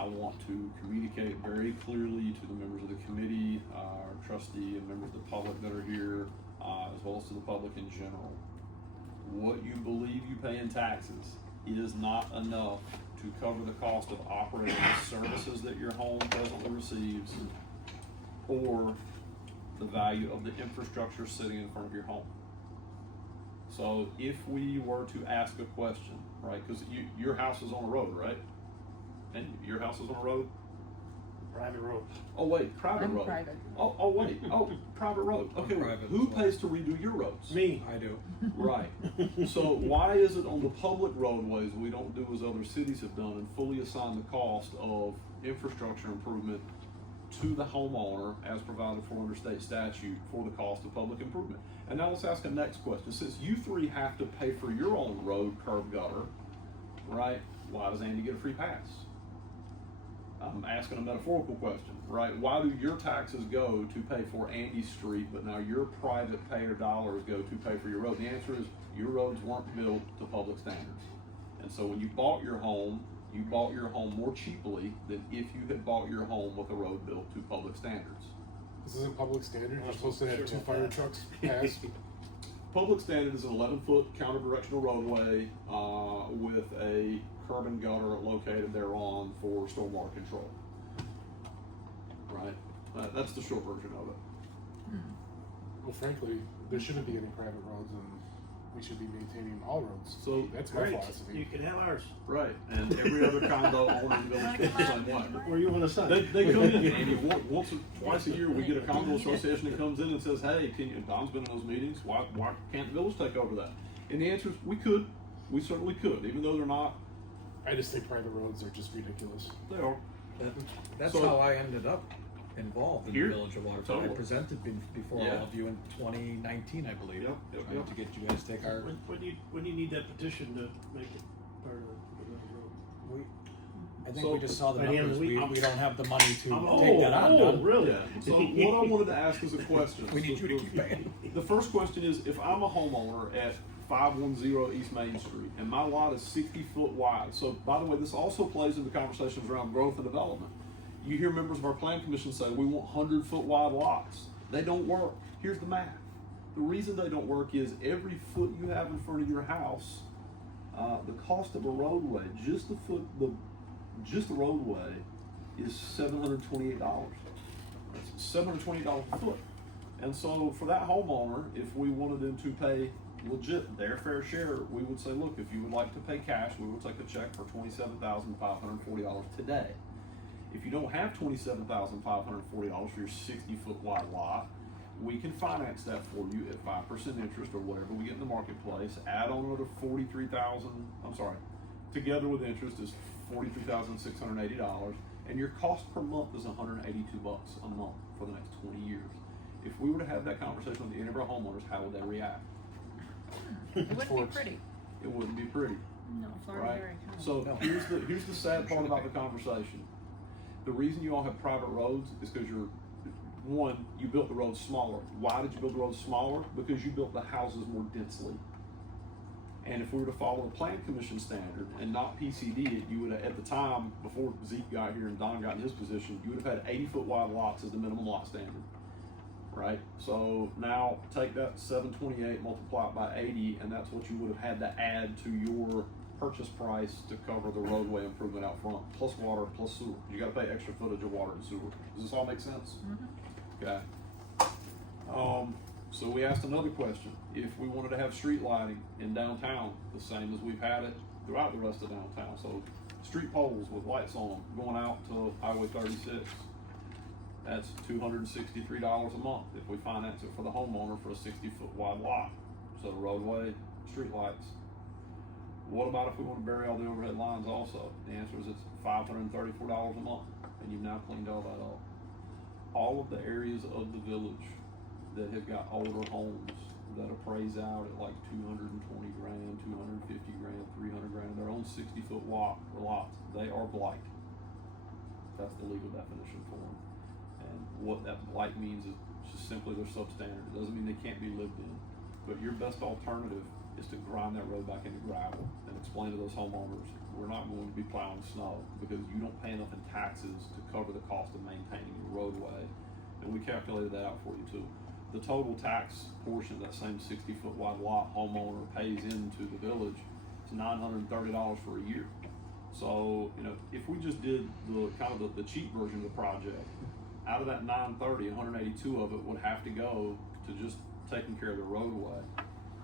I want to communicate very clearly to the members of the committee, our trustee, and members of the public that are here, as well as to the public in general. What you believe you pay in taxes is not enough to cover the cost of operating the services that your home presently receives or the value of the infrastructure sitting in front of your home. So if we were to ask a question, right, because your house is on a road, right? And your house is on a road? Private road. Oh wait, private I'm road. private. Oh wait, private road. Okay, private who as well. pays to redo your roads? Me. I do. Right. So why is it on the public roadways we don't do as other cities have done and fully assign the cost of infrastructure improvement to the homeowner as provided for under state statute for the cost of public improvement? And now let's ask a next question. Since you three have to pay for your own road, curb, gutter, right? Why does Andy get a free pass? I'm asking a metaphorical question, right? Why do your taxes go to pay for Andy's street, but now your private payer dollars go to pay for your road? The answer is your roads weren't built to public standards. And so when you bought your home more cheaply than if you had bought your home with a road built to public standards. This isn't public standard. You're supposed to have 2 fire trucks pass. Public standard is an 11-foot counter-directional roadway with a curb and gutter located thereon for stormwater control. Right? That's the short version of it. Well, frankly, there shouldn't be any private roads, and we should be maintaining all roads. So that's my Right. You philosophy. can have ours. Right, and every other condo owner in the village is the same way. Where you want to sign? They come in, and once or twice a year, we get a condo association that comes in and says, hey, and Don's been in those meetings, why can't the village take over that? And the answer is, we certainly could, even though they're not, I just think private roads are just ridiculous. they are. That's So- how I ended up involved in Here? the Village of Watertown. Totally. I presented before Yeah. all of you in 2019, I believe. Yep. To get you guys to take our. When do you need that petition to make it part of the road? I think So- we just saw the By the end of numbers. the week, We don't have the money to Oh, take that on. Don. really? Yeah. So what I wanted to ask is a question. We need you to keep paying. The first question is, if I'm a homeowner at 510 East Main Street and my lot is 60 foot wide, so by the way, this also plays into conversations around growth and development. You hear members of our plan commission say, we want 100-foot wide lots. They don't work. Here's the math. The reason they don't work is every foot you have in front of your house, the cost of a roadway, just the roadway is $728. That's $728 a foot. And so for that homeowner, if we wanted them to pay legit their fair share, we would say, look, if you would like to pay cash, we will take a check for $27,540 today. If you don't have $27,540 for your 60-foot wide lot, we can finance that for you at 5% interest or whatever we get in the marketplace. Add on another together with interest is $43,680, and your cost per month is $182 a month for the next 20 years. If we were to have that conversation with any of our homeowners, how would they react? It wouldn't be pretty. It wouldn't be pretty. No, it's already Right? very common. So here's the sad part about the conversation. The reason you all have private roads is because you built the roads smaller. Why did you build the roads smaller? Because you built the houses more densely. And if we were to follow the Plan Commission standard and not PCD it, you would have, at the time, before Zeke got here and Don got in his position, you would have had 80-foot wide lots as the minimum lot standard. Right? So now take that 728, multiply it by 80, and that's what you would have had to add to your purchase price to cover the roadway improvement out front, plus water, plus sewer. You gotta pay extra footage of water and sewer. Does this all make sense? Mm-hmm. Okay. So we asked another question. If we wanted to have street lighting in downtown, the same as we've had it throughout the rest of downtown. So street poles with lights on them going out to Highway 36. That's $263 a month if we finance it for the homeowner for a 60-foot wide lot. So roadway, street lights. What about if we want to bury all the overhead lines also? The answer is it's $534 a month, and you've now cleaned all that up. All of the areas of the village that have got older homes that appraise out at like 220 grand, 250 grand, 300 grand, their own 60-foot lots, they are blight. That's the legal definition for them. And what that blight means is just simply they're substandard. It doesn't mean they can't be lived in. But your best alternative is to grind that road back into gravel and explain to those homeowners we're not going to be plowing snow because you don't pay enough in taxes to cover the cost of maintaining your roadway. And we calculated that out for you too. The total tax portion of that same 60-foot wide lot homeowner pays into the village is $930 for a year. So, you know, if we just did the kind of the cheap version of the project, out of that 930, 182 of it would have to go to just taking care of the roadway.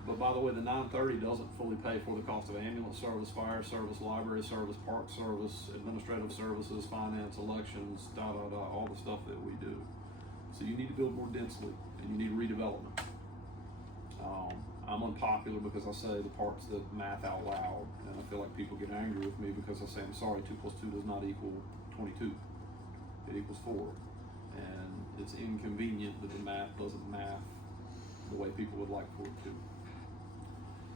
But by the way, the 930 doesn't fully pay for the cost of ambulance service, fire service, library service, park service, administrative services, finance, elections, all the stuff that we do. So you need to build more densely, and you need redevelopment. I'm unpopular because I say the parts that math out loud, and I feel like people get angry with me because I say, I'm sorry, 2 + 2 does not equal 22. It equals 4. And it's inconvenient that the math doesn't math the way people would like for it to.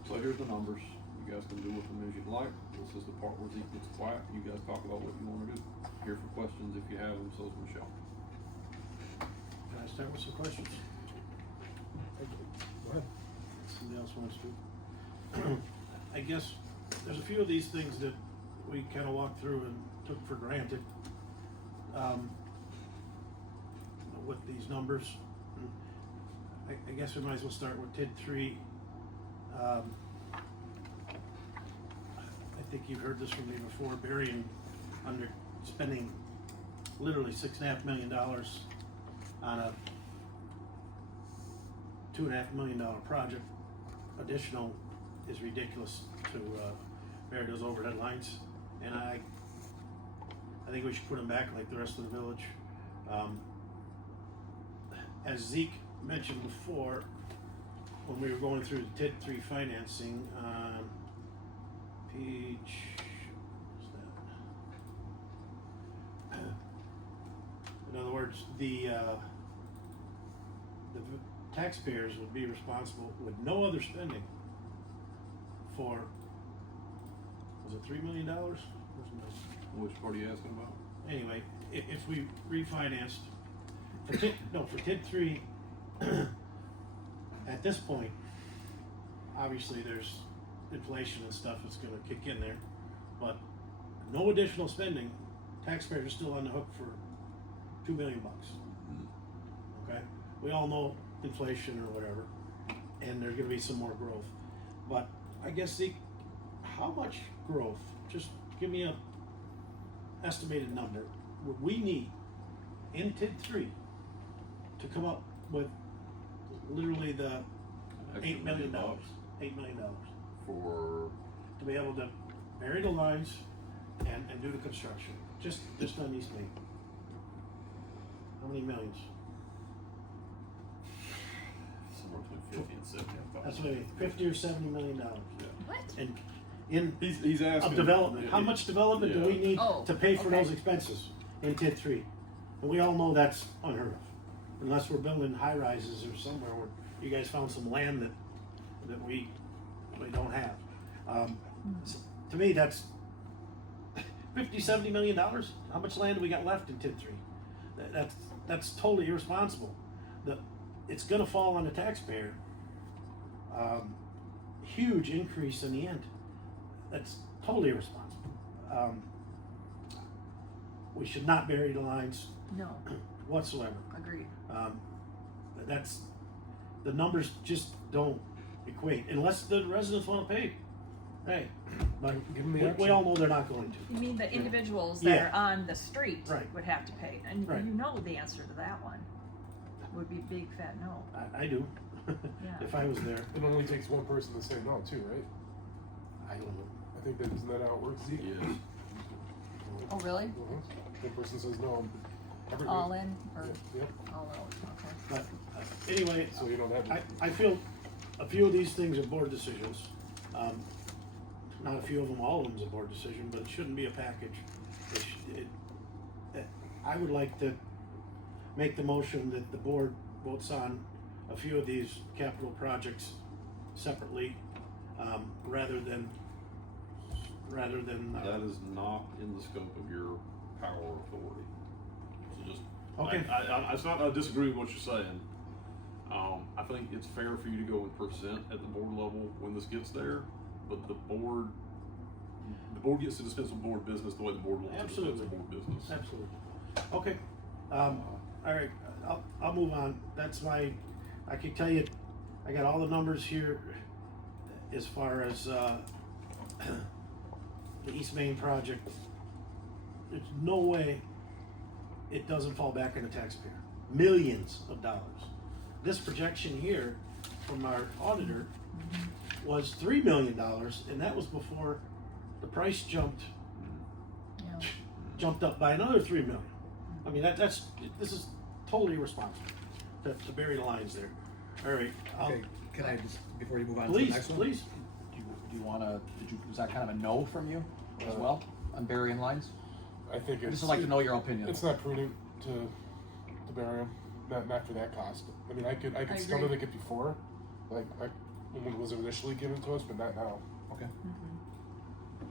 So here's the numbers. You guys can do with them as you'd like. This is the part where Zeke gets quiet. You guys talk about what you want to do. Here for questions if you have them, so is Michelle. Can I start with some questions? Go ahead. Somebody else wants to. I guess there's a few of these things that we kind of walked through and took for granted. With these numbers, I guess we might as well start with TID2. I think you've heard this from me before, spending literally $6.5 million on a $2.5 million project additional is ridiculous to bury those overhead lines, and I think we should put them back like the rest of the village. As Zeke mentioned before, when we were going through the TID2 financing, page, what's that? In other words, the taxpayers would be responsible with no other spending for, was it $3 million? Which part are you asking about? Anyway, if we refinanced, for TID2, at this point, obviously there's inflation and stuff that's gonna kick in there, but no additional spending, taxpayers are still on the hook for $2 million. Okay, we all know inflation or whatever, and there's gonna be some more growth, but I guess how much growth? Just give me a estimated number would we need in TID2 to come up with literally the $8 million. $8 million For to be able to bury the lines and do the construction. Just on East Main. How many millions? somewhere between 50 and 70. That's what I mean, 50 or $70 million. Yeah. What? And in He's asking of development. yeah, How much development do we need Oh, to pay for okay. those expenses in TID2? And we all know that's unheard of. Unless we're building high rises or somewhere where you guys found some land that we don't have. To me, that's $50-70 million. How much land do we got left in TID2? That's totally irresponsible. It's gonna fall on the taxpayer. Huge increase in the end. That's totally irresponsible. We should not bury the lines No, whatsoever. agreed. The numbers just don't equate unless the residents want to pay. Hey, but Give them the we option. all know they're not going to. You mean the individuals Yeah. that are on the street Right. would have to pay? And Right. you know the answer to that one would be big fat no. I do. Yeah. If I was there, It only takes one person to say no, too, right? I don't know. I think isn't that how it works? Zeke? Yes. Oh, really? One person says no. Everybody. All in or Yep. all out? Okay. But anyway, So you don't have. I feel a few of these things are board decisions. Not a few of them, all of them's a board decision, but it shouldn't be a package. I would like to make the motion that the board votes on a few of these capital projects separately, rather than. That is not in the scope of your power or authority. So just, Okay. it's not, I disagree with what you're saying. I think it's fair for you to go in percent at the board level when this gets there, but the board, board gets to dispense with board business the way the board wants to Absolutely. dispense with board business. Absolutely. Okay. All right. I'll move on. That's my. I can tell you, I got all the numbers here as far as the East Main project. There's no way it doesn't fall back on the taxpayer. Millions of dollars. This projection here from our auditor was $3 million, and that was before the price jumped up by another $3 million. I mean, this is totally irresponsible to bury the lines there. All right. Okay, can I just, before you move on to Please, the next one? please. Do you wanna, was that kind of a no from you as well, on burying lines? I think I'd it's. just like to know your opinion. It's not prudent to bury them, not for that cost. I mean, I could I stomach agree. it before, like when it was initially given to us, but not now. Okay,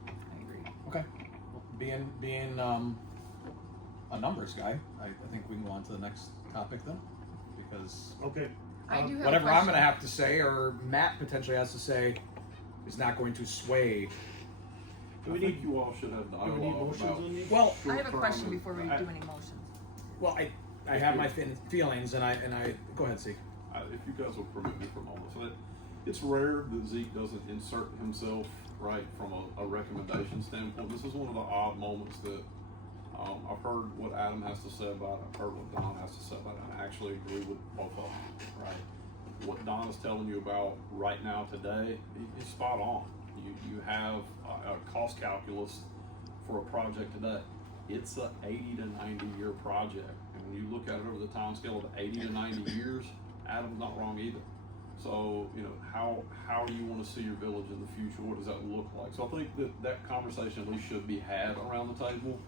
I agree. okay. Well, being a numbers guy, I think we can go on to the next topic then, because Okay. I do have whatever a I'm question. gonna have to say, or Matt potentially has to say, is not going to sway. Do I we think need? you all should have Do we need dialogue motions about. on these? Well, I have a short-term question and- before we do any motions. well, I have my feelings, and I go ahead, Zeke. If you guys will permit me for a moment, so it's rare that Zeke doesn't insert himself right from a recommendation standpoint. This is one of the odd moments that I've heard what Adam has to say about it. I've heard what Don has to say about it, and I actually agree with both of them. Right, what Don is telling you about right now today is spot on. You have a cost calculus for a project today. It's a 80 to 90 year project, and when you look at it over the time scale of 80 to 90 years, Adam's not wrong either. So, how do you want to see your village in the future? What does that look like? So I think that conversation at least should be had around the table.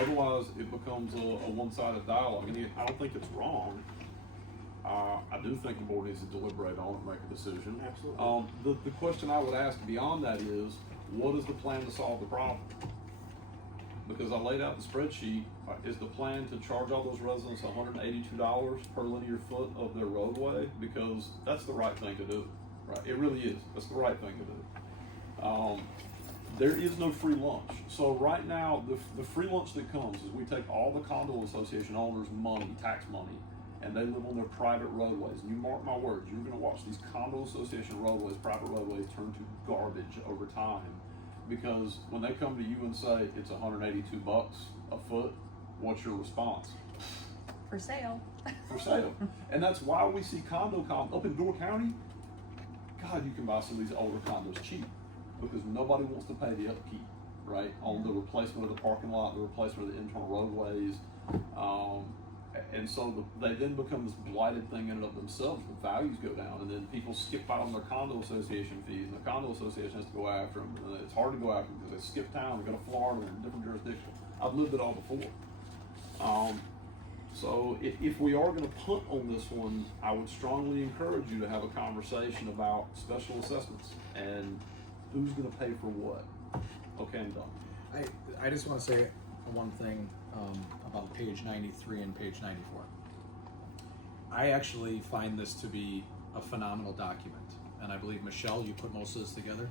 Otherwise, it becomes a one-sided dialogue. And I don't think it's wrong. I do think the board needs to deliberate on it and make a decision. Absolutely. The question I would ask beyond that is, what is the plan to solve the problem? Because I laid out the spreadsheet, is the plan to charge all those residents $182 per linear foot of their roadway? Because that's the right thing to do, right? It really is. That's the right thing to do. There is no free lunch. So right now, the free lunch that comes is we take all the condo association owners' money, tax money, and they live on their private roadways. And you mark my words, you're gonna watch these condo association roadways, private roadways turn to garbage over time. Because when they come to you and say it's $182 a foot, what's your response? For sale. For sale. And that's why we see condo up in Door County. God, you can buy some of these older condos cheap because nobody wants to pay the upkeep, right? On the replacement of the parking lot, the replacement of the internal roadways. And so they then become this blighted thing in and of themselves. The values go down, and then people skip out on their condo association fees, and the condo association has to go after them. And it's hard to go after them because they skip town, they go to Florida, they're in a different jurisdiction. I've lived it all before. So if we are going to punt on this one, I would strongly encourage you to have a conversation about special assessments and who's going to pay for what. Okay, I'm done. I just want to say one thing about page 93 and page 94. I actually find this to be a phenomenal document, and I believe, Michelle, you put most of this together,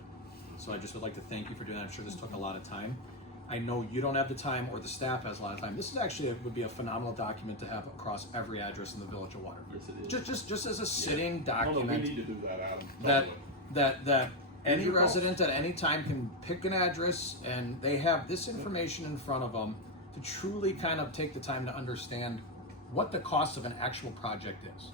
so I just would like to thank you for doing that. I'm sure this took a lot of time. I know you don't have the time, or the staff has a lot of time. This is actually would be a phenomenal document to have across every address in the village of Waterford. Yes, it is. Just as a sitting No, document. we need to do that, Adam. that any Your call. resident at any time can pick an address, and they have this information in front of them to truly kind of take the time to understand what the cost of an actual project is.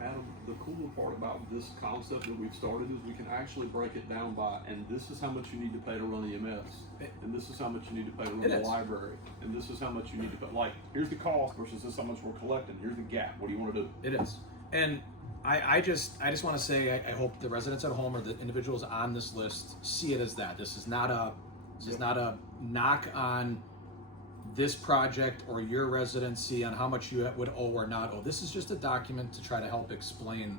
Adam, the cooler part about this concept that we've started is we can actually break it down by, and this is how much you need to pay to run EMS, and this is how much you need to pay to run It the is. library, and this is how much you need to pay. Like, here's the cost versus this is how much we're collecting. Here's the gap. What do you want to do? It is. And I just want to say I hope the residents at home or the individuals on this list see it as that. This is not a knock on this project or your residency on how much you would owe or not owe. This is just a document to try to help explain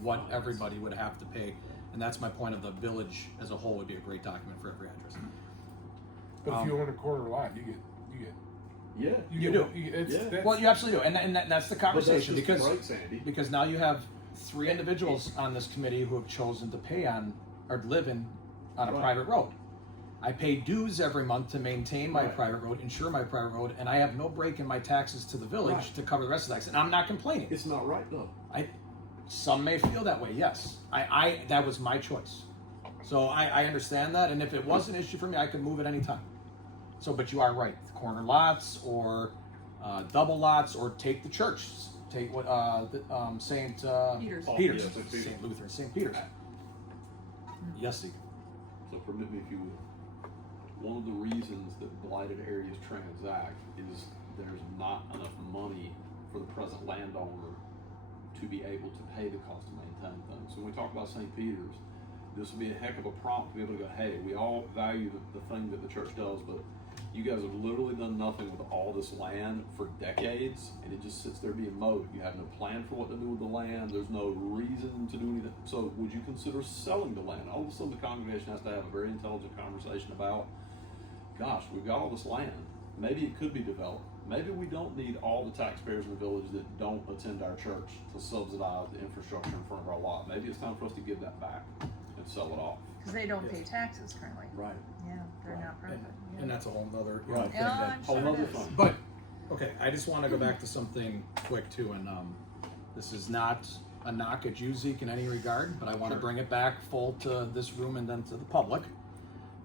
what everybody would have to pay. And that's my point of the village as a whole would be a great document for every address. But if you own a quarter lot, you get. Yeah, You do. That's, Well, you absolutely do. And that's the conversation But that's because just right, Sandy. because now you have 3 individuals on this committee who have chosen to pay on or live in on a Right. private road. I pay dues every month to maintain my Right. private road, insure my private road, and I have no break in my taxes to the village Right. to cover the rest of the taxes. And I'm not complaining. It's not right though. Some may feel that way, yes. That was my choice. So I understand that, and if it was an issue for me, I could move at any time. So, but you are right. Corner lots or double lots, or take the church. Take what Saint Peter's. Peter's, Yeah, St. Peter's. Saint Luther, Saint Peter's. Yes, Zeke. So permit me, if you will. One of the reasons that blighted areas transact is there's not enough money for the present landowner to be able to pay the cost to maintain things. So when we talk about St. Peter's, this would be a heck of a prompt to be able to go, hey, we all value the thing that the church does, but you guys have literally done nothing with all this land for decades, and it just sits there being mowed. You have no plan for what to do with the land. There's no reason to do anything. So would you consider selling the land? All of a sudden the congregation has to have a very intelligent conversation about, gosh, we've got all this land. Maybe it could be developed. Maybe we don't need all the taxpayers in the village that don't attend our church to subsidize the infrastructure in front of our lot. Maybe it's time for us to give that back and sell it off. Because they don't pay taxes currently. Right. Yeah, they're Right. not profit. And that's a whole nother Right. thing. Yeah, that- I'm Whole sure nother it is. thing. But okay, I just want to go back to something quick too, and this is not a knock at you, Zeke, in any regard, but I want to Sure. bring it back full to this room and then to the public.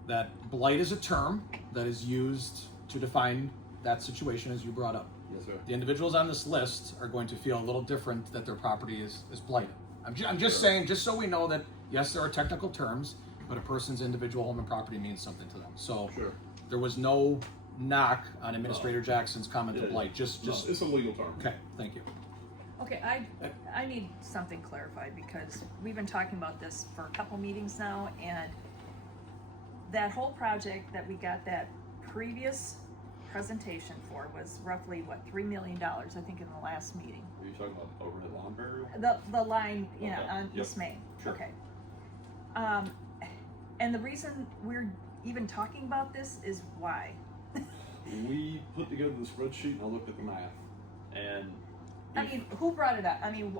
That blight is a term that is used to define that situation, as you brought up. Yes, sir. The individuals on this list are going to feel a little different that their property is blighted. I'm just Sure. saying, just so we know that yes, there are technical terms, but a person's individual home and property means something to them. So Sure. there was no knock on Administrator Jackson's comment to Yeah, blight. Just No, it's a legal term. okay. Thank you. Okay, I need something clarified because we've been talking about this for a couple meetings now, and that whole project that we got that previous presentation for was roughly what, $3 million, I think, in the last meeting. Are you talking about overhead lawn burial? The line, you know, Okay, on yep, East Main. sure. Okay. And the reason we're even talking about this is why. We put together the spreadsheet and I looked at the math. And I mean, who brought it up? I mean,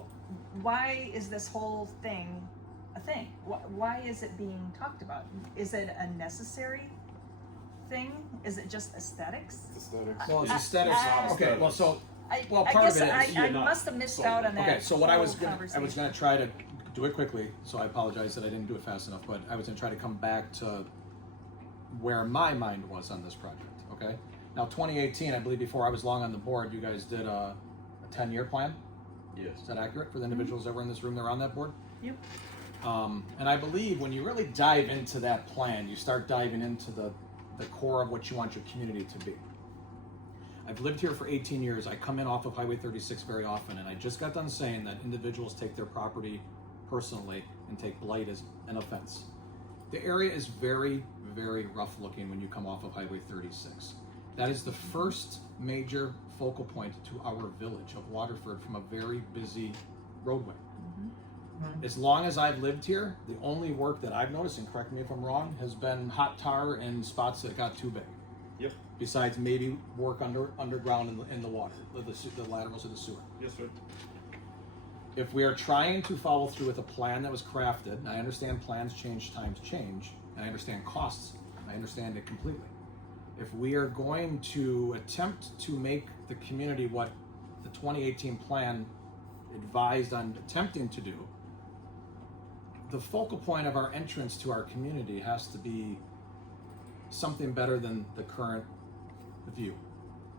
why is this whole thing a thing? Why is it being talked about? Is it a necessary thing? Is it just aesthetics? Aesthetics. Well, it's I- aesthetics. I- Okay. Well, so I part guess of it is I you're not must have missed sold. out on that. okay. So what I was whole gonna conversation. try to do it quickly. So I apologize that I didn't do it fast enough. But I was gonna try to come back to where my mind was on this project. Okay. Now 2018, I believe before I was long on the board, you guys did a 10-year plan. yes. Is that accurate for the individuals that were in this room that were on that board? Yep. And I believe when you really dive into that plan, you start diving into the core of what you want your community to be. I've lived here for 18 years. I come in off of Highway 36 very often, and I just got done saying that individuals take their property personally and take blight as an offense. The area is very, very rough looking when you come off of Highway 36. That is the first major focal point to our village of Waterford from a very busy roadway. As long as I've lived here, the only work that I've noticed, and correct me if I'm wrong, has been hot tar and spots that got too big. Yep. Besides maybe work underground in the water, the laterals of the sewer. Yes, sir. If we are trying to follow through with a plan that was crafted, and I understand plans change, times change, and I understand costs, I understand it completely. If we are going to attempt to make the community what the 2018 plan advised on attempting to do, the focal point of our entrance to our community has to be something better than the current view.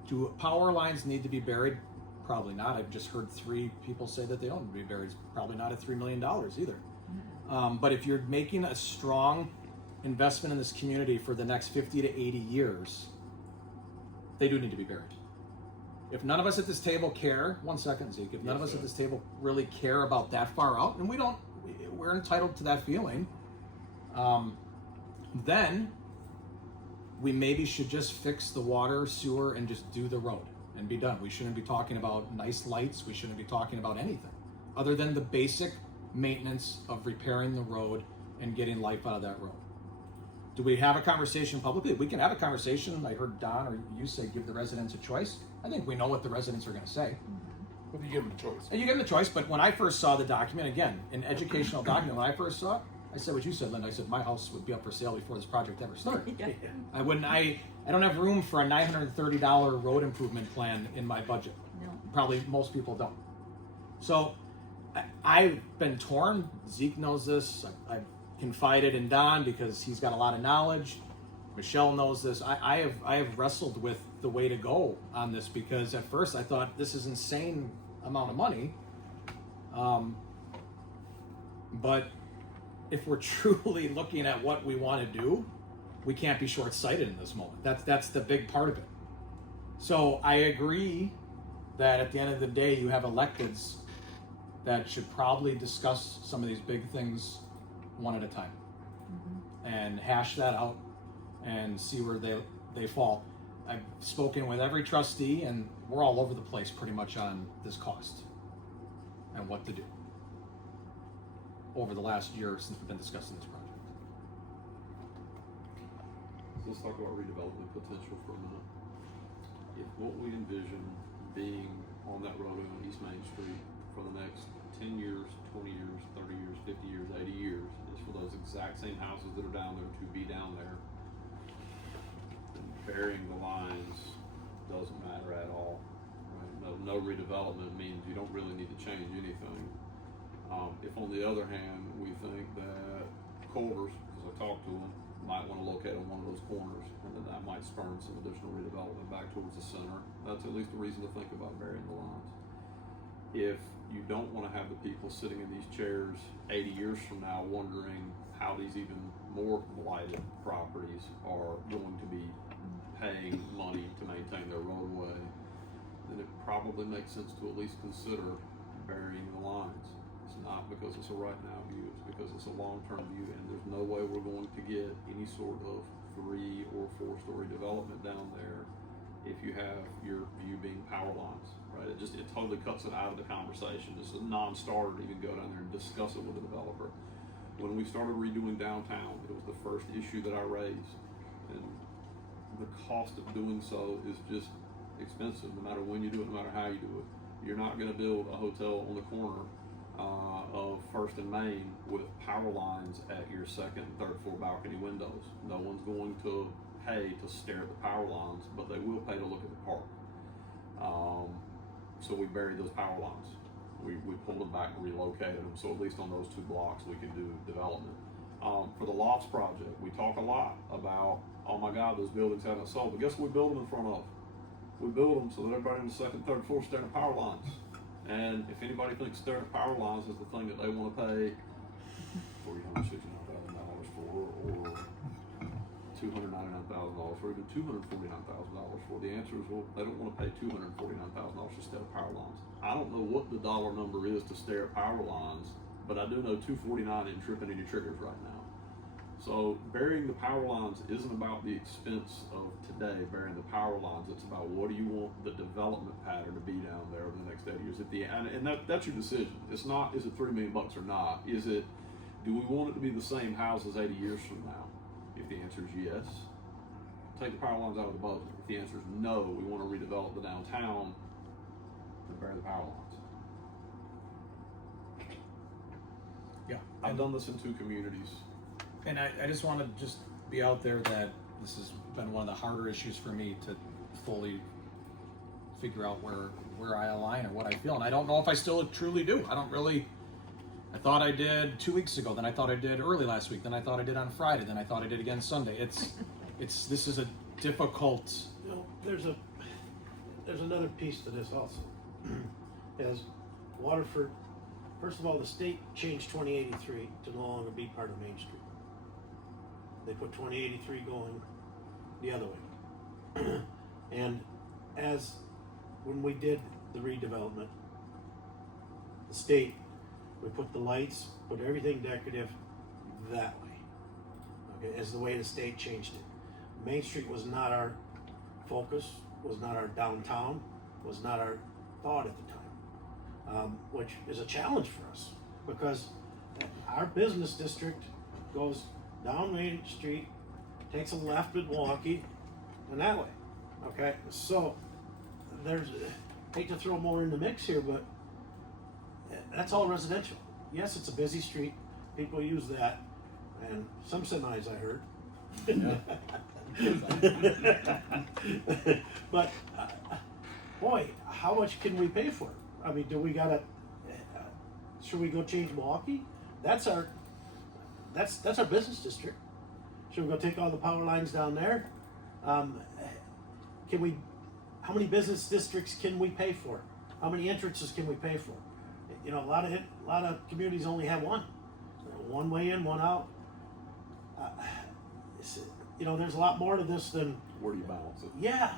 Do power lines need to be buried? Probably not. I've just heard 3 people say that they don't need to be buried. It's probably not at $3 million either. But if you're making a strong investment in this community for the next 50 to 80 years, they do need to be buried. If none of us at this table care, one second, Zeke, if none of us at this table really care about that far out, and we're entitled to that feeling, then we maybe should just fix the water, sewer, and just do the road and be done. We shouldn't be talking about nice lights. We shouldn't be talking about anything other than the basic maintenance of repairing the road and getting life out of that road. Do we have a conversation publicly? We can have a conversation. I heard Don or you say give the residents a choice. I think we know what the residents are going to say. But you give them a choice. And you give them the choice, but when I first saw the document, again, an educational document, when I first saw it, I said what you said, Linda. I said my house would be up for sale before this project ever started. Yeah. I wouldn't. I don't have room for a $930 road improvement plan in my budget. No. Probably most people don't. So I've been torn. Zeke knows this. I've confided in Don because he's got a lot of knowledge. Michelle knows this. I have wrestled with the way to go on this because at first I thought this is insane amount of money. But if we're truly looking at what we want to do, we can't be short-sighted in this moment. That's the big part of it. So I agree that at the end of the day, you have electeds that should probably discuss some of these big things one at a time and hash that out and see where they fall. I've spoken with every trustee, and we're all over the place pretty much on this cost and what to do over the last year since we've been discussing this project. So let's talk about redevelopment potential for a minute. If what we envision being on that road on East Main Street for the next 10 years, 20 years, 30 years, 50 years, 80 years is for those exact same houses that are down there to be down there, then burying the lines doesn't matter at all. Right? No redevelopment means you don't really need to change anything. If on the other hand, we think that Culver's, because I talked to them, might want to locate on one of those corners, and then that might spurn some additional redevelopment back towards the center. That's at least a reason to think about burying the lines. If you don't want to have the people sitting in these chairs 80 years from now wondering how these even more blighted properties are going to be paying money to maintain their roadway, then it probably makes sense to at least consider burying the lines. It's not because it's a right now view, it's because it's a long-term view, and there's no way we're going to get any sort of 3 or 4-story development down there if you have your view being power lines, right? It totally cuts it out of the conversation. It's a non-starter to even go down there and discuss it with the developer. When we started redoing downtown, it was the first issue that I raised, and the cost of doing so is just expensive, no matter when you do it, no matter how you do it. You're not going to build a hotel on the corner of First and Main with power lines at your second and third floor balcony windows. No one's going to pay to stare at the power lines, but they will pay to look at the park. So we buried those power lines. We pulled them back and relocated them, so at least on those 2 blocks we can do development. For the Lofts project, we talk a lot about, oh my God, those buildings haven't sold, but guess what we build them in front of? We build them so that everybody on the second, third floor staring at power lines. And if anybody thinks staring at power lines is the thing that they want to pay $469,000 for, or $299,000 or even $249,000 for, the answer is, well, they don't want to pay $249,000 to stare at power lines. I don't know what the dollar number is to stare at power lines, but I do know $249 isn't tripping any triggers right now. So burying the power lines isn't about the expense of today, burying the power lines. It's about what do you want the development pattern to be down there over the next 8 years. That's your decision. It's not, is it $3 million or not? Is it, do we want it to be the same houses 80 years from now? If the answer is yes, take the power lines out of the budget. If the answer is no, we want to redevelop the downtown, then bury the power lines. Yeah, I've done this in 2 communities. and I just want to just be out there that this has been one of the harder issues for me to fully figure out where I align or what I feel, and I don't know if I still truly do. I thought I did 2 weeks ago, then I thought I did early last week, then I thought I did on Friday, then I thought I did again Sunday. This is a difficult. You know, there's another piece to this also. As Waterford, first of all, the state changed 2083 to no longer be part of Main Street. They put 2083 going the other way. And when we did the redevelopment, the state, we put the lights, put everything decorative that way. Okay, as the way the state changed it. Main Street was not our focus, was not our downtown, was not our thought at the time, which is a challenge for us because our business district goes down Main Street, takes a left at Milwaukee, and that way. Okay, so there's, hate to throw more in the mix here, but that's all residential. Yes, it's a busy street, people use that, and some semis I heard. But boy, how much can we pay for it? I mean, do we gotta? Should we go change Milwaukee? That's our business district. Should we go take all the power lines down there? Can we? How many business districts can we pay for? How many entrances can we pay for? You know, a lot of communities only have one way in, one out. You know, there's a lot more to this than. Where do you balance it? Yeah.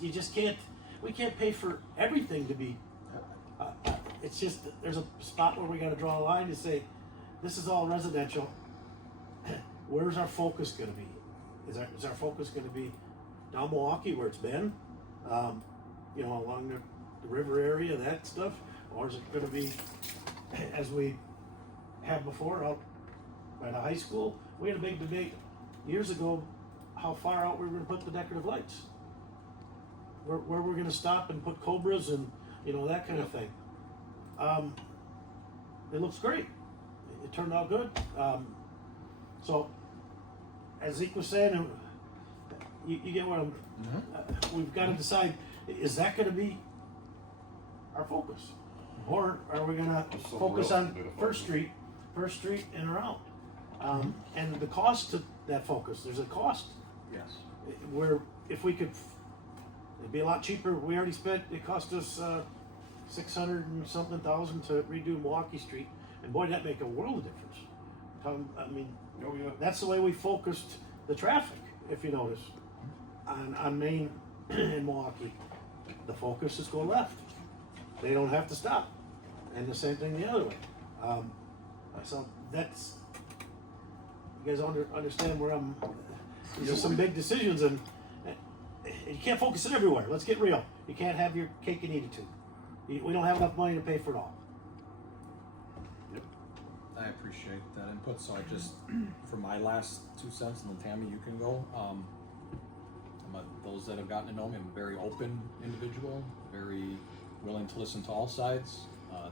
You just can't. We can't pay for everything to be. It's just there's a spot where we got to draw a line to say, this is all residential. Where's our focus going to be? Is our focus going to be down Milwaukee where it's been? You know, along the river area, that stuff, or is it going to be as we have before out by the high school? We had a big debate years ago how far out we were going to put the decorative lights. Where we're going to stop and put cobras and, you know, that kind of thing. It looks great. It turned out good. So, as Zeke was saying, you get what I'm. We've got to decide: is that going to be our focus, or are we going to focus on First Street and around? And the cost to that focus. There's a cost. Yes. Where if we could. It'd be a lot cheaper. We already spent. It cost us $600 and something thousand to redo Milwaukee Street, and boy, that make a world of difference. I mean, that's the way we focused the traffic. If you notice, on Main in Milwaukee, the focus is go left. They don't have to stop, and the same thing the other way. So that's you guys understand where I'm. These are some big decisions and. You can't focus it everywhere. Let's get real. You can't have your cake and eat it too. We don't have enough money to pay for it all. Yep. I appreciate that input. So I just, for my last 2 cents, and then Tammy, you can go. Those that have gotten to know me, I'm a very open individual, very willing to listen to all sides.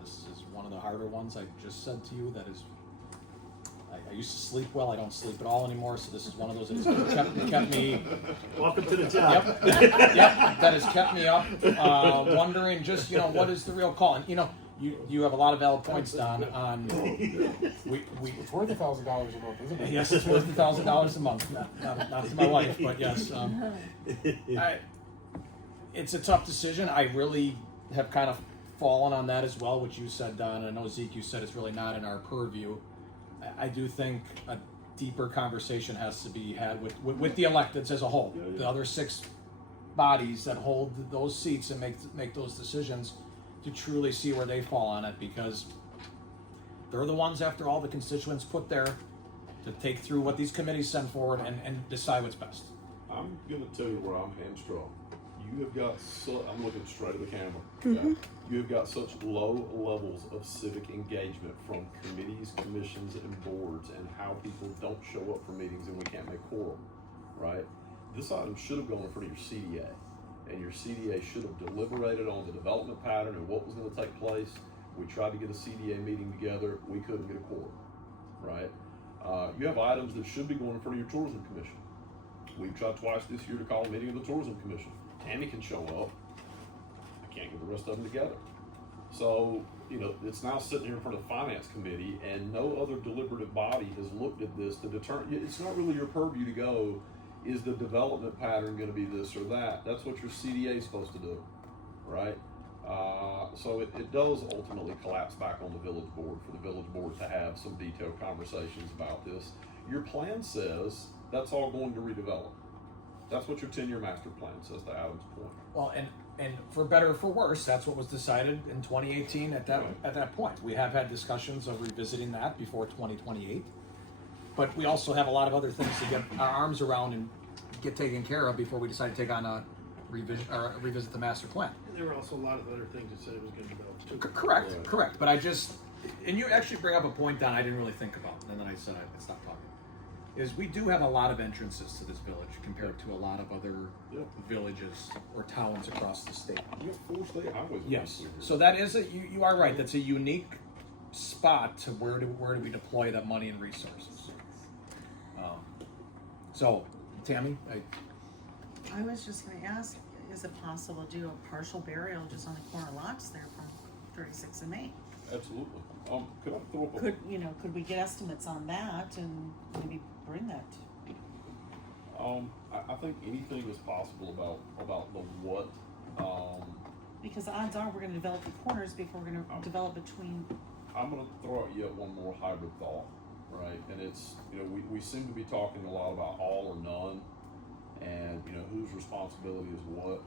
This is one of the harder ones I just said to you. That is, I used to sleep well. I don't sleep at all anymore. So this is one of those that has kept me. Welcome to the job. Yep. That has kept me up, wondering just what is the real call. And you have a lot of valid points, Don. On It's worth $1,000 a month, isn't it? Yes, it's worth $1,000 a month. Not to my wife, but yes. It's a tough decision. I really have kind of fallen on that as well, which you said, Don. I know Zeke, you said it's really not in our purview. I do think a deeper conversation has to be had with the electeds as a whole. The other 6 bodies that hold those seats and make those decisions to truly see where they fall on it, because they're the ones, after all the constituents put there, to take through what these committees send forward and decide what's best. I'm going to tell you where I'm hamstrung. You have got I'm looking straight at the camera. Okay? You have got such low levels of civic engagement from committees, commissions, and boards, and how people don't show up for meetings and we can't make quorum, right? This item should have gone in front of your CDA, and your CDA should have deliberated on the development pattern and what was going to take place. We tried to get a CDA meeting together. We couldn't get a quorum, right? You have items that should be going in front of your tourism commission. We've tried twice this year to call a meeting of the tourism commission. Tammy can show up. I can't get the rest of them together. So, it's now sitting here in front of the finance committee, and no other deliberative body has looked at this to determine. It's not really your purview to go, is the development pattern going to be this or that? That's what your CDA is supposed to do, right? So it does ultimately collapse back on the village board, for the village board to have some detailed conversations about this. Your plan says that's all going to redevelop. That's what your 10-year master plan says, to Adam's point. Well, and for better or for worse, that's what was decided in 2018 at that point. We have had discussions of revisiting that before 2028, but we also have a lot of other things to get our arms around and get taken care of before we decide to take on a revisit the master plan. And there were also a lot of other things that said it was going to develop too. Correct. But and you actually bring up a point, Don, I didn't really think about, and then I said I'd stop talking. Is we do have a lot of entrances to this village compared to a lot of other villages or towns across the state. You have 4 state highways. Yes. So that is you are right. That's a unique spot to where do we deploy that money and resources. So, Tammy, I was just gonna ask, is it possible to do a partial burial just on the corner lots there from 36 and Main? Absolutely. Could I throw up a Could we get estimates on that and maybe bring that? I think anything is possible about the what. Because odds are we're gonna develop the corners before we're gonna develop between. I'm gonna throw out yet one more hybrid thought, right? And it's, we seem to be talking a lot about all or none, and whose responsibility is what.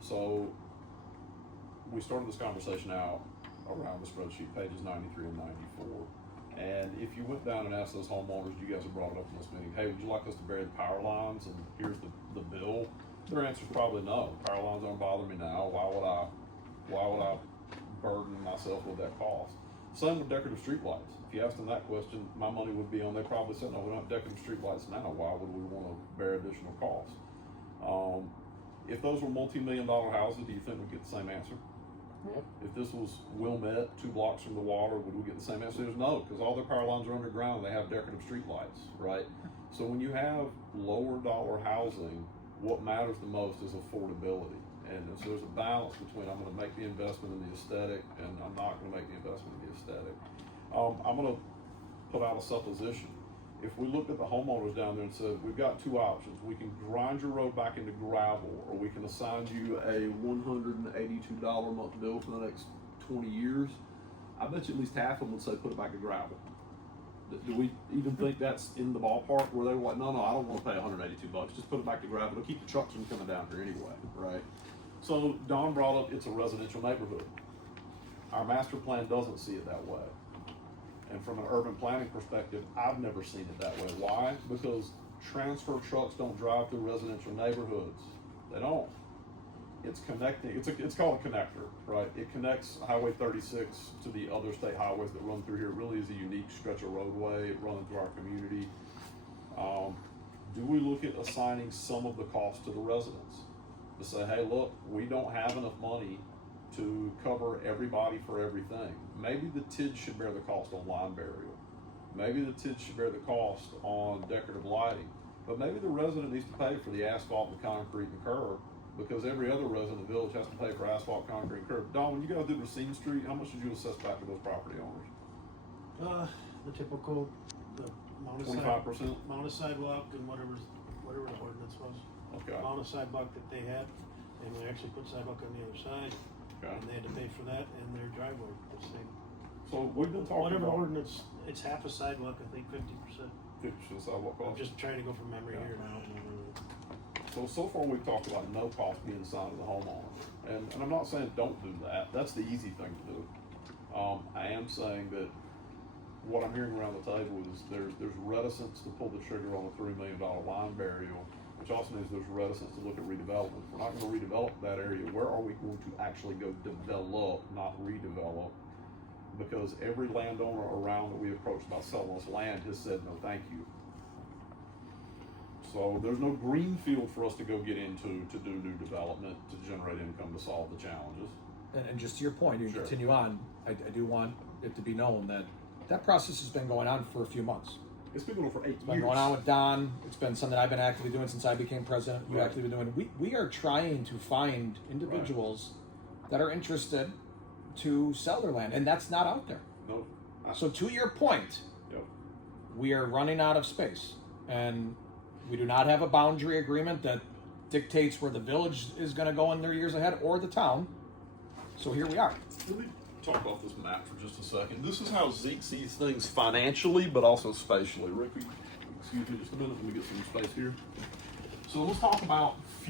So we started this conversation out around the spreadsheet, pages 93 and 94. And if you went down and asked those homeowners, you guys have brought it up in this meeting, hey, would you like us to bury the power lines and here's the bill? Their answer is probably no. Power lines don't bother me now. Why would I burden myself with that cost? Same with decorative streetlights. If you asked them that question, my money would be on, they probably said, no, we don't have decorative streetlights now. Why would we want to bear additional costs? If those were multi-million-dollar houses, do you think we'd get the same answer? Yep. If this was Wilmette, 2 blocks from the water, would we get the same answer? There's no, because all their power lines are underground and they have decorative streetlights, right? So when you have lower dollar housing, what matters the most is affordability. And so there's a balance between I'm going to make the investment in the aesthetic and I'm not going to make the investment in the aesthetic. I'm going to put out a supposition. If we looked at the homeowners down there and said, we've got 2 options. We can grind your road back into gravel, or we can assign you a $182 a month bill for the next 20 years. I bet you at least half of them would say put it back to gravel. Do we even think that's in the ballpark where they were like, no, I don't want to pay $182. Just put it back to gravel. It'll keep the trucks from coming down here anyway, right? So Don brought up it's a residential neighborhood. Our master plan doesn't see it that way. And from an urban planning perspective, I've never seen it that way. Why? Because transfer trucks don't drive through residential neighborhoods. They don't. It's connecting. It's called a connector, right? It connects Highway 36 to the other state highways that run through here. It really is a unique stretch of roadway running through our community. Do we look at assigning some of the cost to the residents to say, hey, look, we don't have enough money to cover everybody for everything. Maybe the TID should bear the cost on line burial. Maybe the TID should bear the cost on decorative lighting. But maybe the resident needs to pay for the asphalt, the concrete, and curb, because every other resident in the village has to pay for asphalt, concrete, and curb. Don, when you guys did Racine Street, how much did you assess back to those property owners? The typical, the amount of 25%? amount of sidewalk and whatever the ordinance was. Okay. Amount of sidewalk that they had, and we actually put sidewalk on the other side. Okay. And they had to pay for that and their driveway, the same. So we've been talking Whatever about ordinance, it's half a sidewalk, I think 50%. 50% sidewalk I'm cost. just trying to go from memory Yeah. here now. So far we've talked about no cost being assigned to the homeowner. And I'm not saying don't do that. That's the easy thing to do. I am saying that what I'm hearing around the table is there's reticence to pull the trigger on a $3 million line burial, which also means there's reticence to look at redevelopment. If we're not going to redevelop that area, where are we going to actually go develop, not redevelop? Because every landowner around that we approached about selling us land has said no thank you. So there's no green field for us to go get into to do new development to generate income to solve the challenges. and just to your point, you Sure. continue on, I do want it to be known that process has been going on for a few months. It's been going on for 8 years. It's been going on with Don. It's been something I've been actively doing since I became president. You Right. actively been doing. We are trying to find individuals that are interested to sell their land, and that's not out there. No. So to your point, Yep. we are running out of space, and we do not have a boundary agreement that dictates where the village is going to go in their years ahead, or the town. So here we are. Let me talk about this map for just a second. This is how Zeke sees things financially, but also spatially. Rick, excuse me just a minute. Let me get some space here. So let's talk about